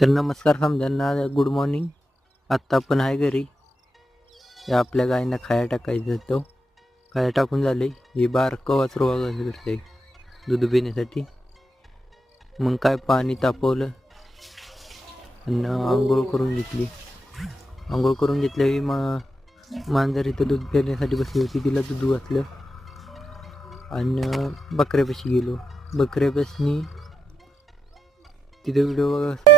तर नमस्कार समजांना, good morning. आत्ता आपण आहे घरी. या आपल्या गायींना खाया टाकायचं, तो खाया टाकून झाले. हे बारकं वासरू वगैरे करते दूध पिण्यासाठी. मग काय पाणी तापवलं आणि आंघोळ करून घेतली. आंघोळ करून घेतल्यावर मग मांजर इथं दूध पिण्यासाठी बसली होती. तिला दूध घातलं आणि बकऱ्यापाशी गेलो. बकऱ्यापाशी तिथे व्हिडिओ बघा.